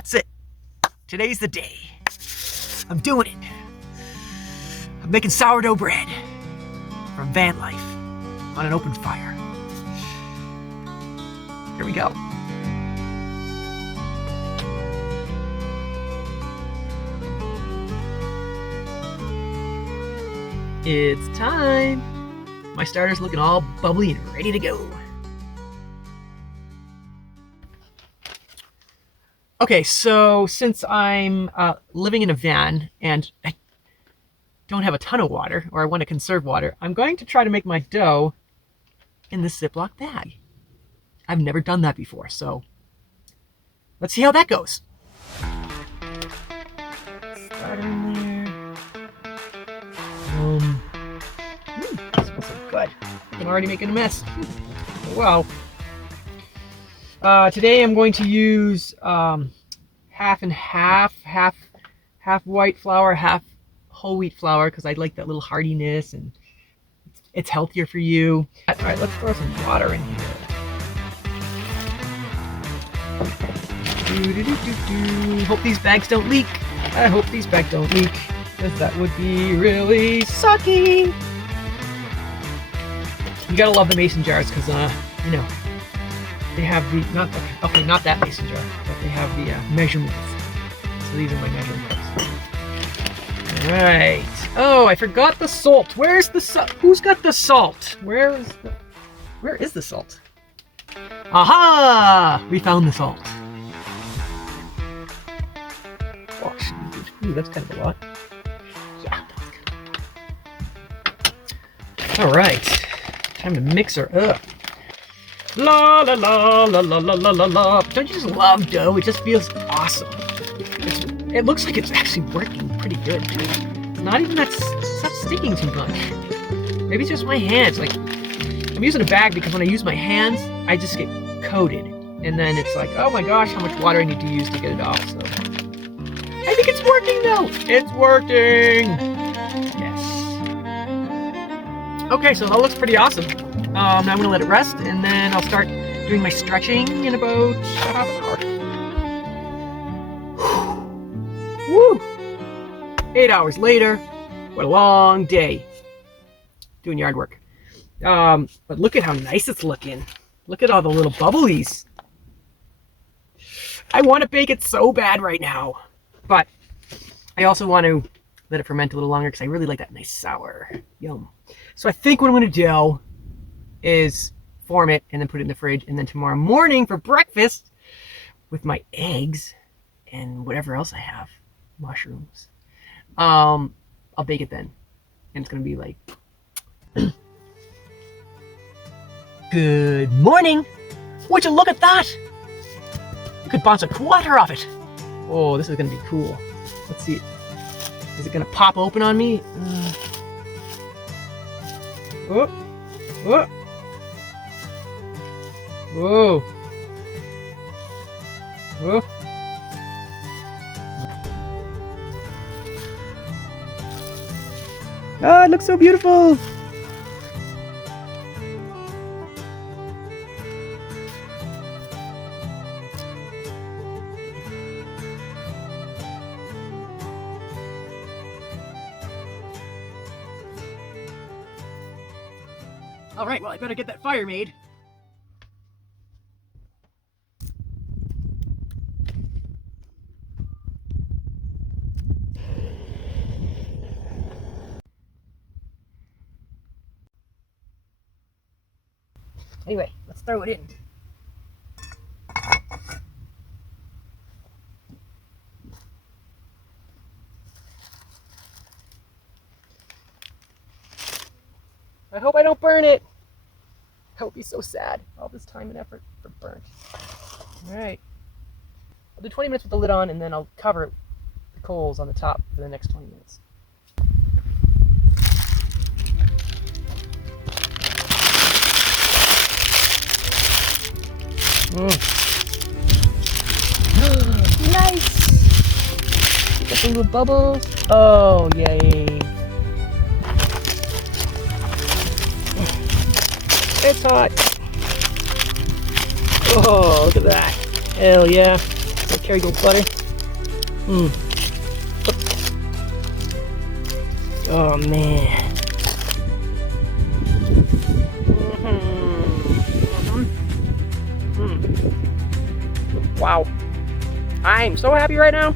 That's it. Today's the day. I'm doing it. I'm making sourdough bread from Vanlife on an open fire. Here we go. It's time. My starter's looking all bubbly and ready to go. Okay, so since I'm living in a van and I don't have a ton of water, or I want to conserve water, I'm going to try to make my dough in this Ziploc bag. I've never done that before, so let's see how that goes. Starter in there. This smells so good. I'm already making a mess. Wow. Today I'm going to use half and half white flour, half whole wheat flour, because I like that little hardiness and it's healthier for you. All right, let's throw some water in here. Hope these bags don't leak. I hope these bags don't leak, because that would be really sucky. You gotta love the mason jars, because you know, they have the not that mason jar, but they have the measurements. So these are my measuring cups. All right. Oh, I forgot the salt. Where's the salt? Who's got the salt? Where is the salt? Aha! We found the salt. Oh, ooh, that's kind of a lot. Yeah, that's good. All right. Time to mix her up. La la la la la la la la la. Don't you just love dough? It just feels awesome. It looks like it's actually working pretty good too. It's not even it's not sticking too much. Maybe it's just my hands. Like, I'm using a bag because when I use my hands, I just get coated. And then it's like, oh my gosh, how much water I need to use to get it off. So I think it's working though. It's working. Yes. Okay, so that looks pretty awesome. Now I'm gonna let it rest, and then I'll start doing my stretching in about half an hour. Woo! 8 hours later. What a long day doing yard work. But look at how nice it's looking. Look at all the little bubblies. I want to bake it so bad right now, but I also want to let it ferment a little longer because I really like that nice sour. Yum. So I think what I'm going to do is form it and then put it in the fridge, and then tomorrow morning for breakfast with my eggs and whatever else I have, mushrooms, I'll bake it then, and it's gonna be like good morning. Would you look at that? You could bounce a quarter off it. Oh, this is gonna be cool. Let's see, is it gonna pop open on me? Oh, oh. Whoa. Whoa. Ah, it looks so beautiful. All right, well, I better get that fire made. Anyway, let's throw it in. I hope I don't burn it. That would be so sad. All this time and effort for burnt. All right. I'll do 20 minutes with the lid on, and then I'll cover the coals on the top for the next 20 minutes. Nice! Get the little bubbles. Oh, yay. It's hot. Oh, look at that. Hell yeah. Take care, you little buddy. Oh man. Wow. I'm so happy right now.